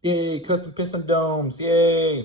Yay, custom piston domes, yay!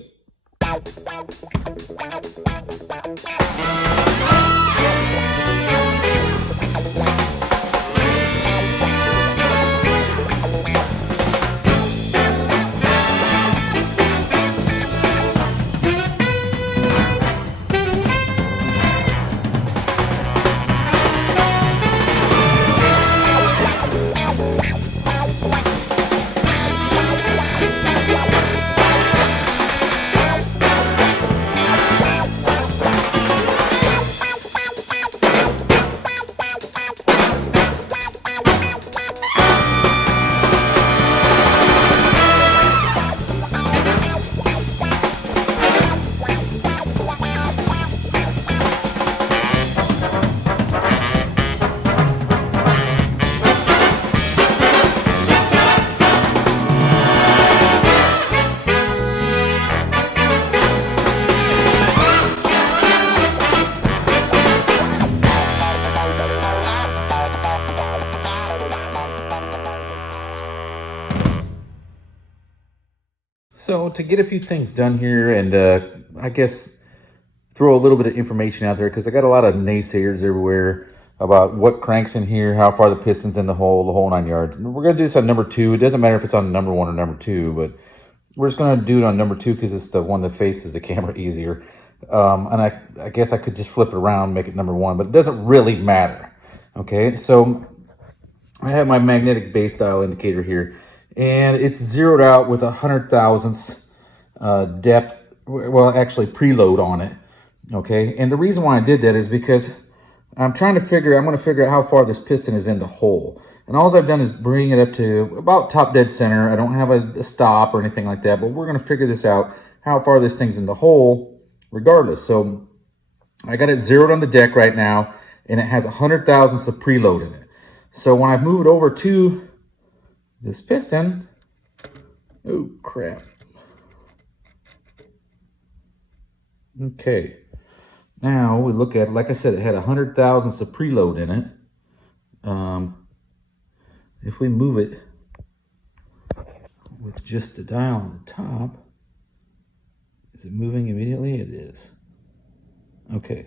So to get a few things done here and I guess throw a little bit of information out there because I got a lot of naysayers everywhere about what cranks in here, how far the piston's in the whole 9 yards. And we're going to do this on number 2. It doesn't matter if it's on number 1 or number 2, but we're just going to do it on number 2 because it's the one that faces the camera easier. And I guess I could just flip it around, make it number 1, but it doesn't really matter. Okay, so I have my magnetic base dial indicator here, and it's zeroed out with 100 thousandths depth, well, actually preload on it. Okay, and the reason why I did that is because I'm going to figure out how far this piston is in the hole. And all I've done is bring it up to about top dead center. I don't have a stop or anything like that, but we're going to figure this out, how far this thing's in the hole regardless. So I got it zeroed on the deck right now, and it has 100 thousandths of preload in it. So when I move it over to this piston, oh crap. Okay, now we look at it. Like I said, it had 100 thousandths of preload in it. If we move it with just the dial on the top, is it moving immediately? It is. Okay,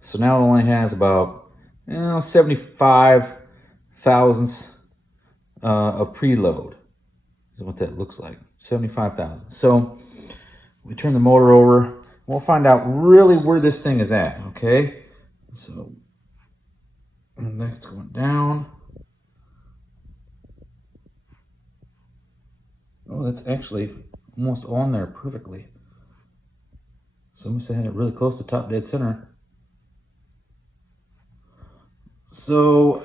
so now it only has about 75 thousandths of preload. Is what that looks like, 75,000. So we turn the motor over. We'll find out really where this thing is at, okay? So and that's going down. Oh, that's actually almost on there perfectly. So I must have had it really close to top dead center. So,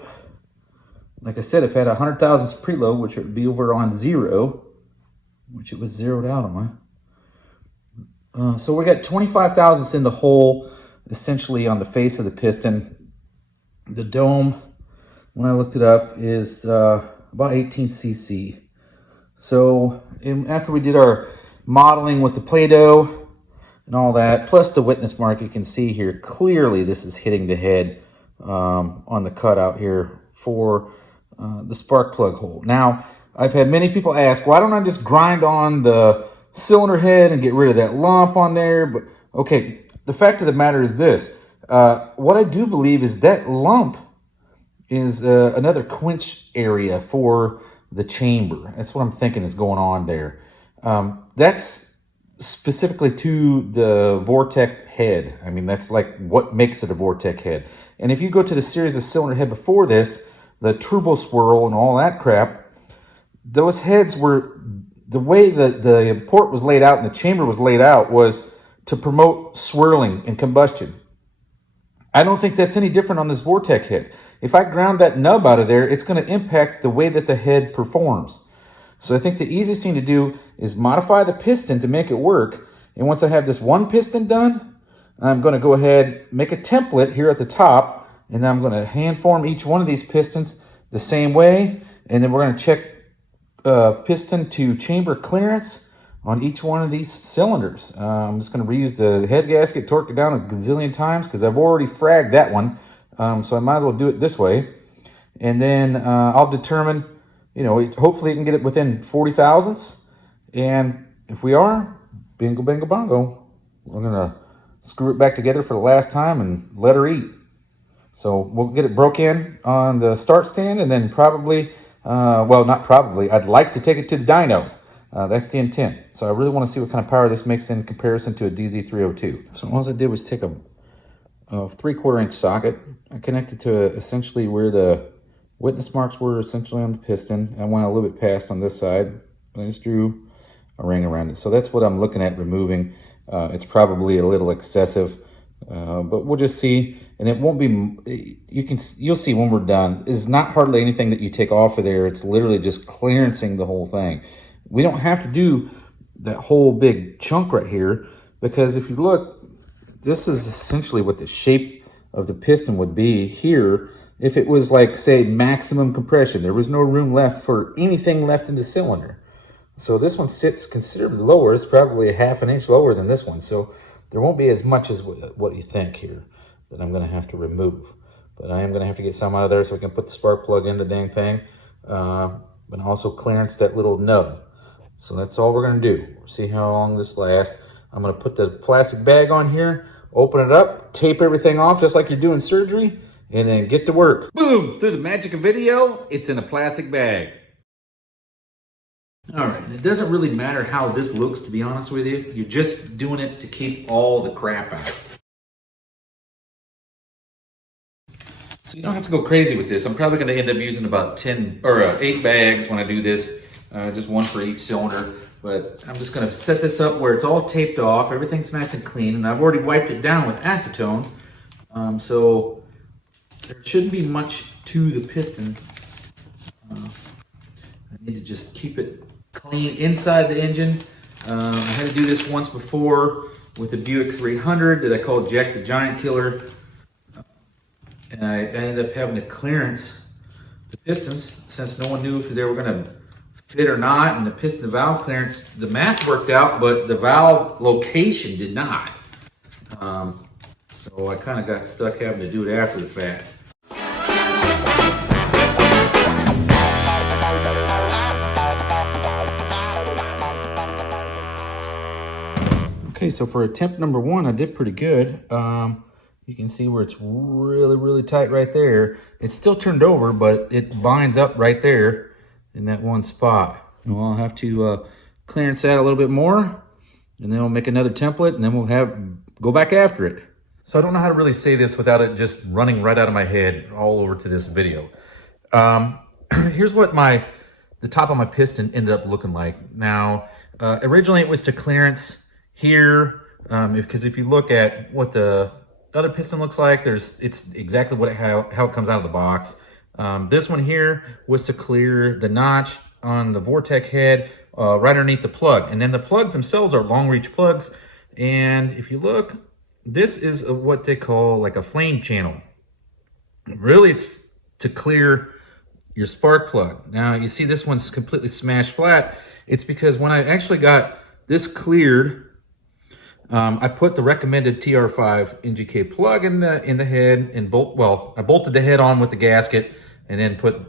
like I said, if I had 100 thousandths preload, which would be over on 0, which it was zeroed out on. So we got 25 thousandths in the hole, essentially on the face of the piston. The dome, when I looked it up, is about 18 cc. So after we did our modeling with the Play-Doh and all that, plus the witness mark, you can see here clearly this is hitting the head on the cutout here for the spark plug hole. Now, I've had many people ask, why don't I just grind on the cylinder head and get rid of that lump on there? But okay, the fact of the matter is this. What I do believe is that lump is another quench area for the chamber. That's what I'm thinking is going on there. That's specifically to the Vortec head. I mean, that's like what makes it a Vortec head. And if you go to the series of cylinder head before this, the turbo swirl and all that crap, those heads were, the way that the port was laid out and the chamber was laid out was to promote swirling and combustion. I don't think that's any different on this Vortec head. If I ground that nub out of there, it's going to impact the way that the head performs. So I think the easiest thing to do is modify the piston to make it work. And once I have this one piston done, I'm going to go ahead, make a template here at the top, and then I'm going to hand form each one of these pistons the same way. And then we're going to check piston to chamber clearance on each one of these cylinders. I'm just going to reuse the head gasket, torque it down a gazillion times because I've already fragged that one. So I might as well do it this way. And then I'll determine, hopefully you can get it within 40 thousandths. And if we are, bingo, bango, bongo, we're gonna screw it back together for the last time and let her eat. So we'll get it broke in on the start stand, and then probably, well, not probably, I'd like to take it to the dyno. That's the intent. So I really want to see what kind of power this makes in comparison to a DZ302. So all I did was take a 3/4 inch socket. I connected to essentially where the witness marks were essentially on the piston. I went a little bit past on this side. I just drew a ring around it. So that's what I'm looking at removing. It's probably a little excessive, but we'll just see. And it won't be, you'll see when we're done. It's not hardly anything that you take off of there. It's literally just clearancing the whole thing. We don't have to do that whole big chunk right here, because if you look, this is essentially what the shape of the piston would be here if it was like, say, maximum compression. There was no room left for anything left in the cylinder. So this one sits considerably lower. It's probably a 1/2 inch lower than this one. So there won't be as much as what you think here that I'm going to have to remove. But I am going to have to get some out of there so we can put the spark plug in the dang thing. But also clearance that little nub. So that's all we're going to do. See how long this lasts. I'm going to put the plastic bag on here, open it up, tape everything off just like you're doing surgery, and then get to work. Boom! Through the magic of video, it's in a plastic bag. All right, it doesn't really matter how this looks, to be honest with you. You're just doing it to keep all the crap out. So you don't have to go crazy with this. I'm probably going to end up using about 10 or 8 bags when I do this, just one for each cylinder. But I'm just going to set this up where it's all taped off. Everything's nice and clean, and I've already wiped it down with acetone. So there shouldn't be much to the piston. I need to just keep it clean inside the engine. I had to do this once before with the Buick 300 that I called Jack the Giant Killer. And I ended up having to clearance the pistons since no one knew if they were going to fit or not. And the piston to valve clearance, the math worked out, but the valve location did not. So I kind of got stuck having to do it after the fact. Okay, so for attempt number 1, I did pretty good. You can see where it's really, really tight right there. It's still turned over, but it binds up right there in that one spot. And we'll have to clearance that a little bit more, and then we'll make another template, and then we'll go back after it. So I don't know how to really say this without it just running right out of my head all over to this video. Here's what the top of my piston ended up looking like. Now, originally it was to clearance here, because if you look at what the other piston looks like, it's exactly how it comes out of the box. This one here was to clear the notch on the Vortec head right underneath the plug. And then the plugs themselves are long reach plugs. And if you look, this is what they call like a flame channel. Really, it's to clear your spark plug. Now you see this one's completely smashed flat. It's because when I actually got this cleared, I put the recommended TR5 NGK plug in the head and I bolted the head on with the gasket and then put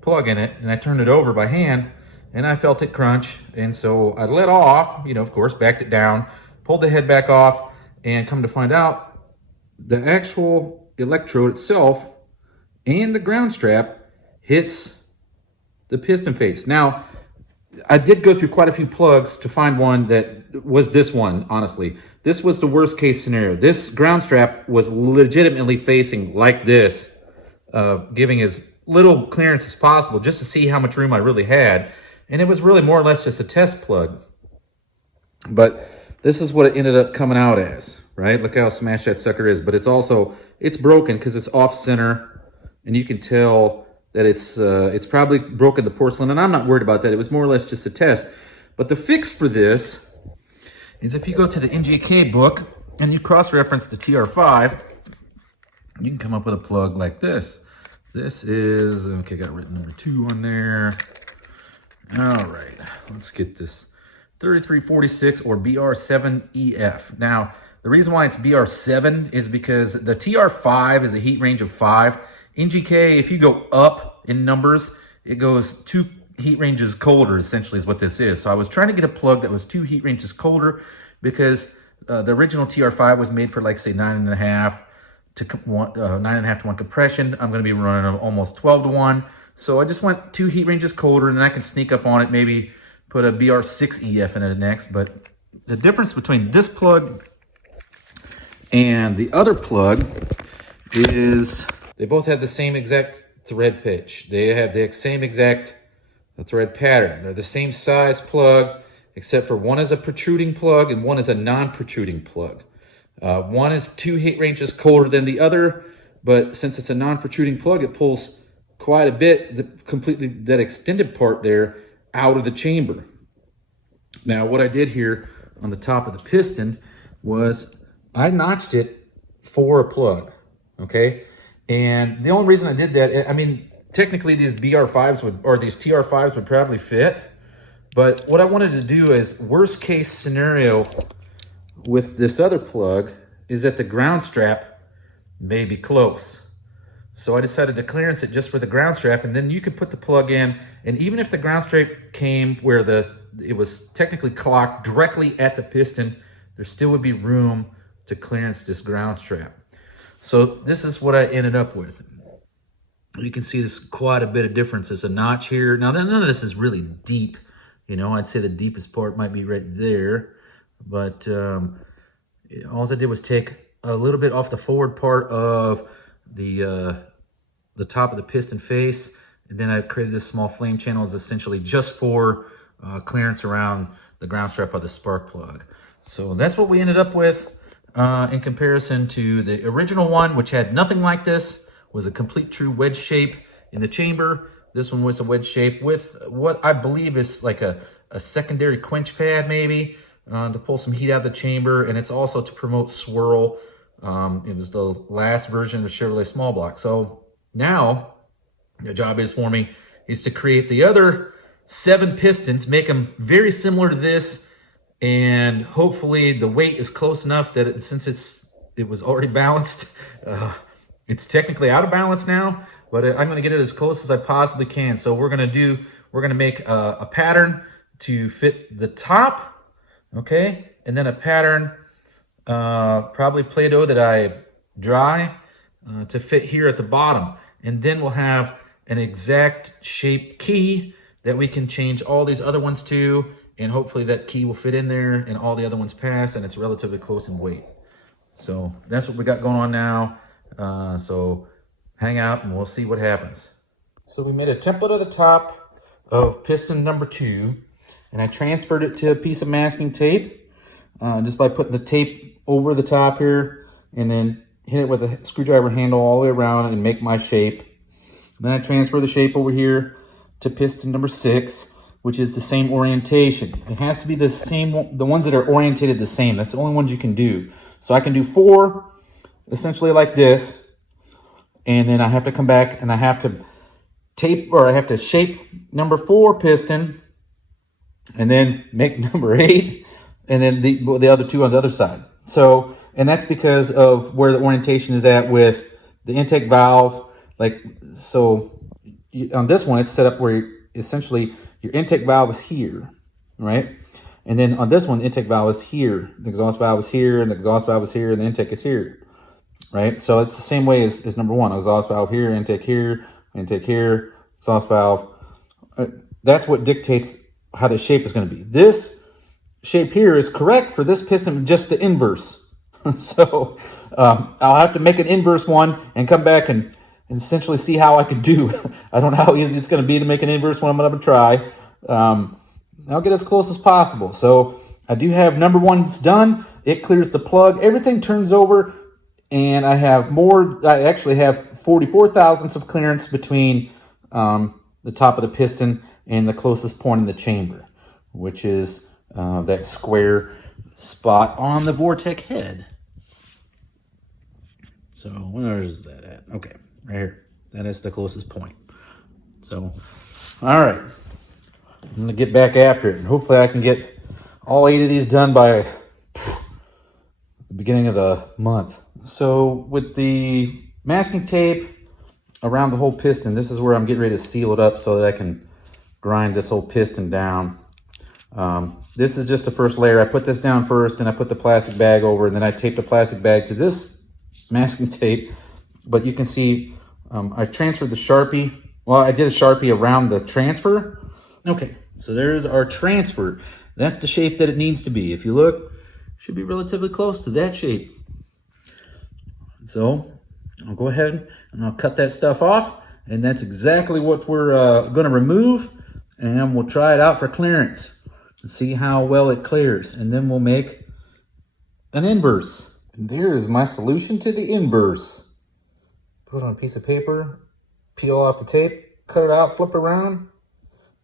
plug in it, and I turned it over by hand, and I felt it crunch, and so I let off, of course, backed it down, pulled the head back off, and come to find out, the actual electrode itself and the ground strap hits the piston face. Now, I did go through quite a few plugs to find one that was this one, honestly. This was the worst case scenario. This ground strap was legitimately facing like this, giving as little clearance as possible just to see how much room I really had. And it was really more or less just a test plug. But this is what it ended up coming out as, right? Look how smashed that sucker is. But it's broken because it's off center, and you can tell that it's probably broken the porcelain, and I'm not worried about that. It was more or less just a test. But the fix for this is if you go to the NGK book and you cross-reference the TR5, you can come up with a plug like this. This is, okay, got written number 2 on there. All right, let's get this 3346 or BR7EF. Now, the reason why it's BR7 is because the TR5 is a heat range of 5. NGK, if you go up in numbers, it goes 2 heat ranges colder, essentially, is what this is. So I was trying to get a plug that was 2 heat ranges colder because the original TR5 was made for, like, say, 9.5 to 9.5 to 1 compression. I'm going to be running almost 12 to 1. So I just went 2 heat ranges colder, and then I can sneak up on it, maybe put a BR6EF in it next. But the difference between this plug and the other plug is they both have the same exact thread pitch. They have the same exact thread pattern. They're the same size plug, except for one is a protruding plug and one is a non-protruding plug. One is 2 heat ranges colder than the other, but since it's a non-protruding plug, it pulls quite a bit, completely that extended part there, out of the chamber. Now, what I did here on the top of the piston was I notched it for a plug, okay? And the only reason I did that, I mean, technically these BR5s would, or these TR5s would probably fit, but what I wanted to do is, worst case scenario with this other plug is that the ground strap may be close. So I decided to clearance it just for the ground strap, and then you could put the plug in, and even if the ground strap came where it was technically clocked directly at the piston, there still would be room to clearance this ground strap. So this is what I ended up with. You can see there's quite a bit of difference. There's a notch here. Now, none of this is really deep. You know, I'd say the deepest part might be right there. But all I did was take a little bit off the forward part of the top of the piston face, and then I created this small flame channel, is essentially just for clearance around the ground strap of the spark plug. So that's what we ended up with in comparison to the original one, which had nothing like this, was a complete true wedge shape in the chamber. This one was a wedge shape with what I believe is like a secondary quench pad, maybe, to pull some heat out of the chamber, and it's also to promote swirl. It was the last version of the Chevrolet small block. So now the job is for me is to create the other 7 pistons, make them very similar to this, and hopefully the weight is close enough that since it was already balanced, it's technically out of balance now, but I'm going to get it as close as I possibly can. So we're going to make a pattern to fit the top, okay, and then a pattern, probably Play-Doh that I dry, to fit here at the bottom. And then we'll have an exact shape key that we can change all these other ones to, and hopefully that key will fit in there and all the other ones pass, and it's relatively close in weight. So that's what we got going on now. So hang out and we'll see what happens. So we made a template of the top of piston number 2, and I transferred it to a piece of masking tape, just by putting the tape over the top here, and then hit it with a screwdriver handle all the way around and make my shape. Then I transfer the shape over here to piston number 6, which is the same orientation. It has to be the same, the ones that are orientated the same. That's the only ones you can do. So I can do 4, essentially like this, and then I have to come back and I have to tape, or I have to shape number 4 piston, and then make number 8, and then the other 2 on the other side. So, and that's because of where the orientation is at with the intake valve. Like, so on this one, it's set up where essentially your intake valve is here, right? And then on this one, the intake valve is here, the exhaust valve is here, and the exhaust valve is here, and the intake is here, right? So it's the same way as number 1, exhaust valve here, intake here, exhaust valve. That's what dictates how the shape is going to be. This shape here is correct for this piston, just the inverse. So I'll have to make an inverse one and come back and essentially see how I can do. I don't know how easy it's going to be to make an inverse one. I'm going to try. I'll get as close as possible. So I do have number 1's done. It clears the plug. Everything turns over, and I have more. I actually have 44 thousandths of clearance between the top of the piston and the closest point in the chamber, which is that square spot on the Vortec head. So where is that at? Okay, right here. That is the closest point. So, all right. I'm going to get back after it, and hopefully I can get all 8 of these done by the beginning of the month. So with the masking tape around the whole piston, this is where I'm getting ready to seal it up so that I can grind this whole piston down. This is just the first layer. I put this down first, and I put the plastic bag over, and then I taped the plastic bag to this masking tape. But you can see I transferred the Sharpie. Well, I did a Sharpie around the transfer. Okay, so there's our transfer. That's the shape that it needs to be. If you look, it should be relatively close to that shape. So I'll go ahead and I'll cut that stuff off, and that's exactly what we're going to remove, and we'll try it out for clearance and see how well it clears, and then we'll make an inverse. And there's my solution to the inverse. Put it on a piece of paper, peel off the tape, cut it out, flip it around,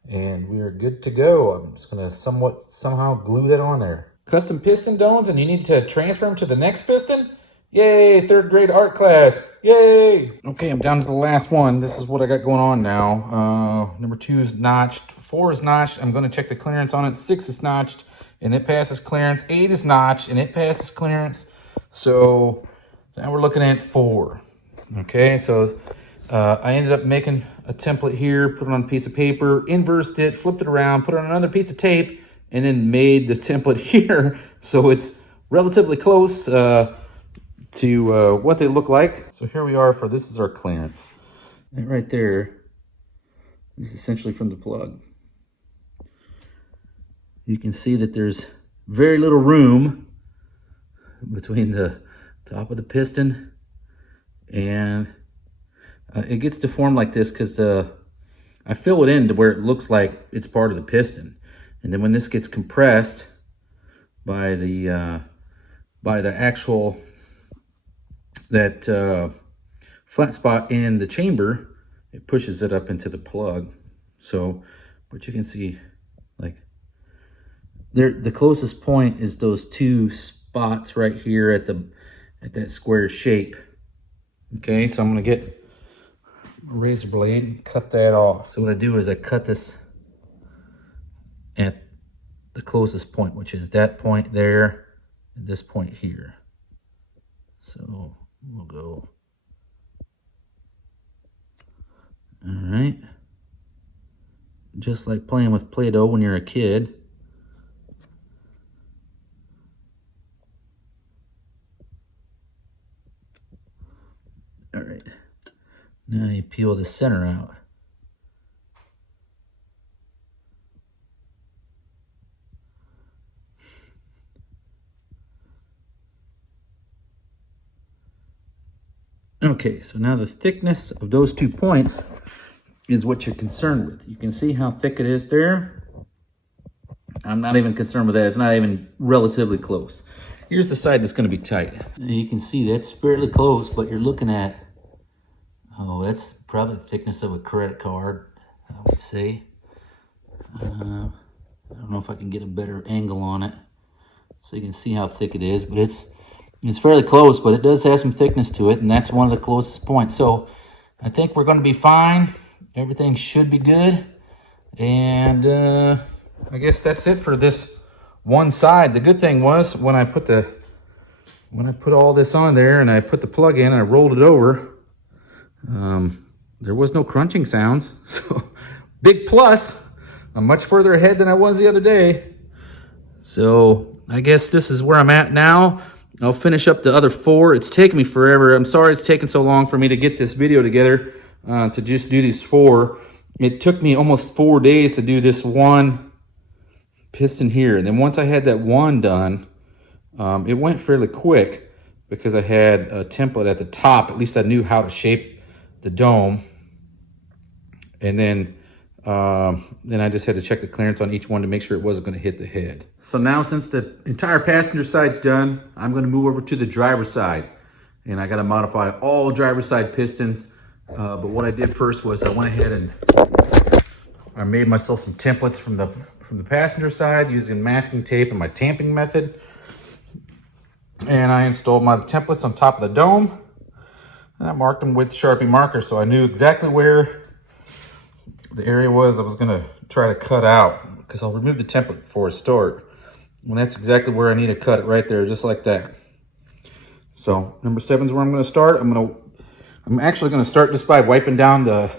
and we are good to go. I'm just going to somehow glue that on there. Custom piston domes, and you need to transfer them to the next piston? Yay, 3rd grade art class. Yay. Okay, I'm down to the last one. This is what I got going on now. Number 2 is notched. 4 is notched. I'm going to check the clearance on it. 6 is notched, and it passes clearance. 8 is notched, and it passes clearance. So now we're looking at 4. Okay, so I ended up making a template here, put it on a piece of paper, inversed it, flipped it around, put it on another piece of tape, and then made the template here. So it's relatively close to what they look like. So here we are this is our clearance. And right there is essentially from the plug. You can see that there's very little room between the top of the piston, and it gets deformed like this because I fill it in to where it looks like it's part of the piston, and then when this gets compressed by the actual flat spot in the chamber, it pushes it up into the plug. So, but you can see, like, there, the closest point is those 2 spots right here at that square shape. Okay, so I'm gonna get a razor blade and cut that off. So what I do is I cut this at the closest point, which is that point there and this point here. So we'll go, all right, just like playing with Play-Doh when you're a kid. All right, now you peel the center out. Okay, so now the thickness of those 2 points is what you're concerned with. You can see how thick it is there. I'm not even concerned with that. It's not even relatively close. Here's the side that's going to be tight. And you can see that's fairly close, but you're looking at, oh, that's probably the thickness of a credit card, I would say. I don't know if I can get a better angle on it so you can see how thick it is, but it's fairly close, but it does have some thickness to it, and that's one of the closest points. So I think we're going to be fine. Everything should be good. And I guess that's it for this one side. The good thing was when I put all this on there and I put the plug in and I rolled it over, there was no crunching sounds. So big plus. I'm much further ahead than I was the other day. So I guess this is where I'm at now. I'll finish up the other 4. It's taken me forever. I'm sorry it's taken so long for me to get this video together to just do these 4. It took me almost 4 days to do this one piston here. And then once I had that one done, it went fairly quick because I had a template at the top. At least I knew how to shape the dome. And then I just had to check the clearance on each one to make sure it wasn't going to hit the head. So now, since the entire passenger side's done, I'm going to move over to the driver's side, and I got to modify all driver's side pistons. But what I did first was I went ahead and I made myself some templates from the passenger side using masking tape and my tamping method, and I installed my templates on top of the dome, and I marked them with Sharpie markers so I knew exactly where the area was I was going to try to cut out, because I'll remove the template before I start. And that's exactly where I need to cut it, right there, just like that. So number 7 is where I'm going to start. I'm actually going to start just by wiping down the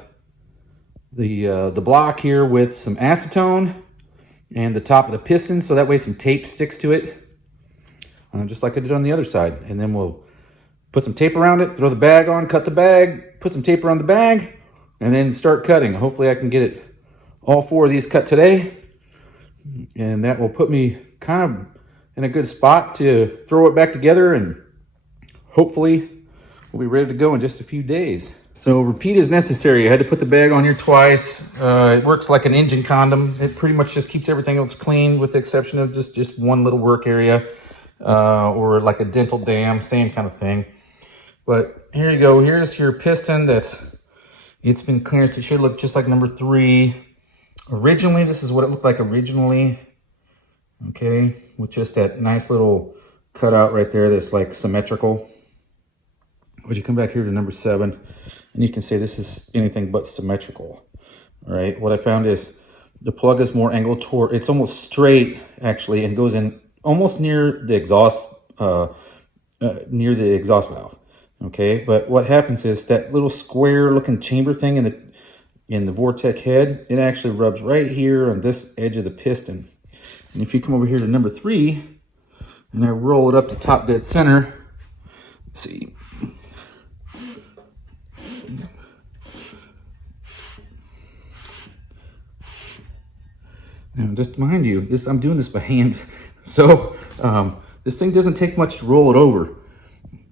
the block here with some acetone and the top of the piston, so that way some tape sticks to it, just like I did on the other side. And then we'll put some tape around it, throw the bag on, cut the bag, put some tape around the bag, and then start cutting. Hopefully I can get it all 4 of these cut today, and that will put me kind of in a good spot to throw it back together, and hopefully we'll be ready to go in just a few days. So repeat is necessary. I had to put the bag on here twice. It works like an engine condom. It pretty much just keeps everything else clean with the exception of just one little work area, or like a dental dam, same kind of thing. But here you go. Here's your piston it's been cleared. It should look just like number 3. Originally, this is what it looked like originally. Okay, with just that nice little cutout right there that's like symmetrical. But you come back here to number 7, and you can see this is anything but symmetrical. All right, what I found is the plug is more angled toward, it's almost straight actually, and goes in almost near the exhaust valve. Okay, but what happens is that little square looking chamber thing in the Vortec head, it actually rubs right here on this edge of the piston. And if you come over here to number 3, and I roll it up to top dead center, let's see. Now, just mind you, I'm doing this by hand, so this thing doesn't take much to roll it over.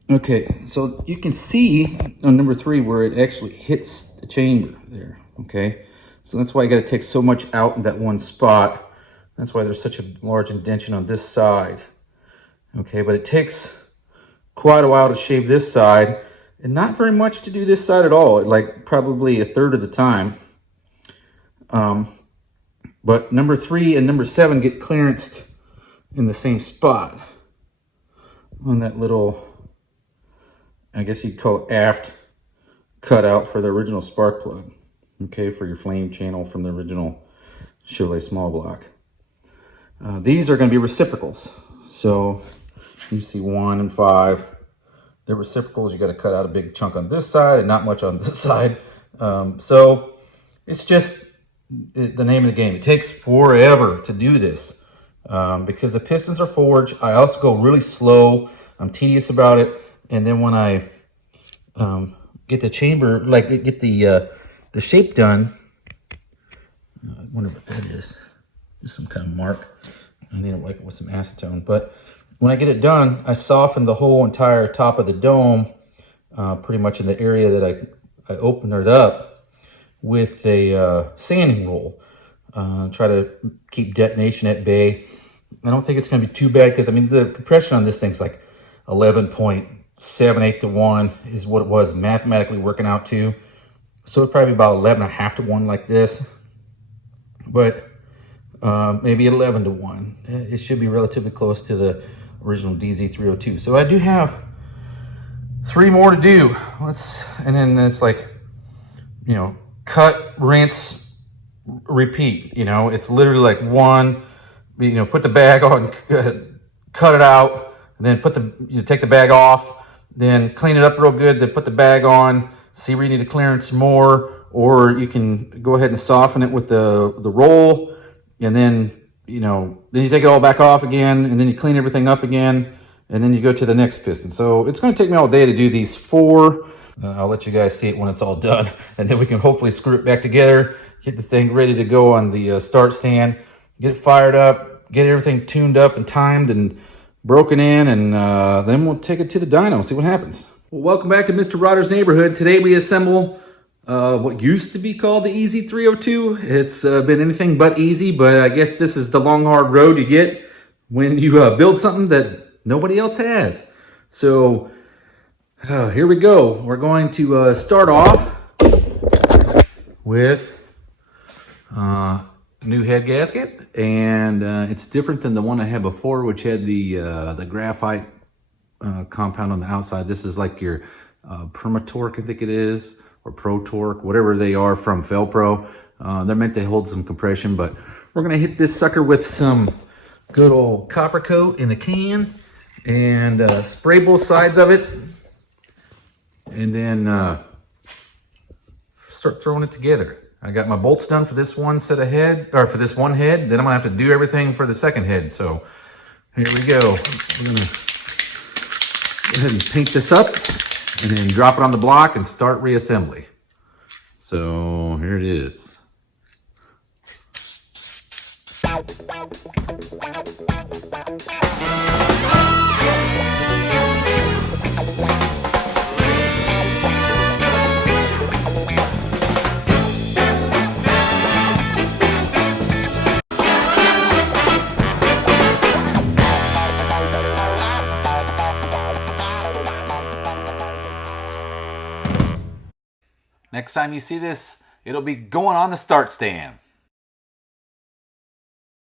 Okay, so you can see on number 3 where it actually hits the chamber there, okay? So that's why you gotta take so much out in that one spot. That's why there's such a large indentation on this side. Okay, but it takes quite a while to shave this side, and not very much to do this side at all, like probably a third of the time. But number 3 and number 7 get clearanced in the same spot on that little, I guess you'd call it aft cutout for the original spark plug, okay, for your flame channel from the original Chevrolet small block. These are going to be reciprocals. So you see 1 and 5. They're reciprocals. You got to cut out a big chunk on this side and not much on this side. So it's just the name of the game. It takes forever to do this because the pistons are forged. I also go really slow. I'm tedious about it. And then when I get the chamber, like get the shape done, I wonder what that is. Just some kind of mark. I need to wipe it with some acetone. But when I get it done, I soften the whole entire top of the dome, pretty much in the area that I opened it up with a sanding roll. Try to keep detonation at bay. I don't think it's going to be too bad because, I mean, the compression on this thing's like 11.78 to 1 is what it was mathematically working out to. So it's probably about 11.5 to 1 like this. But maybe 11 to 1. It should be relatively close to the original DZ302. So I do have 3 more to do. And then it's like, you know, cut, rinse, repeat. You know, it's literally like 1, you know, put the bag on, cut it out, and then take the bag off, then clean it up real good, then put the bag on, see where you need to clearance more, or you can go ahead and soften it with the roll, and then, you know, then you take it all back off again, and then you clean everything up again, and then you go to the next piston. So it's going to take me all day to do these 4. I'll let you guys see it when it's all done, and then we can hopefully screw it back together, get the thing ready to go on the start stand, get it fired up, get everything tuned up and timed and broken in, and then we'll take it to the dyno, see what happens. Well, welcome back to Mr. Rodder's Neighborhood. Today we assemble what used to be called the EZ302. It's been anything but easy, but I guess this is the long, hard road you get when you build something that nobody else has. So here we go. We're going to start off with new head gasket, and it's different than the one I had before, which had the graphite compound on the outside. This is like your Permatorque, I think it is, or Pro Torque, whatever they are from Felpro. They're meant to hold some compression, but we're gonna hit this sucker with some good old copper coat in a can and spray both sides of it, and then start throwing it together. I got my bolts done for this one set of head, or for this one head. Then I'm gonna have to do everything for the second head. So here we go. We're gonna go ahead and paint this up and then drop it on the block and start reassembly. So here it is. Next time you see this, it'll be going on the start stand.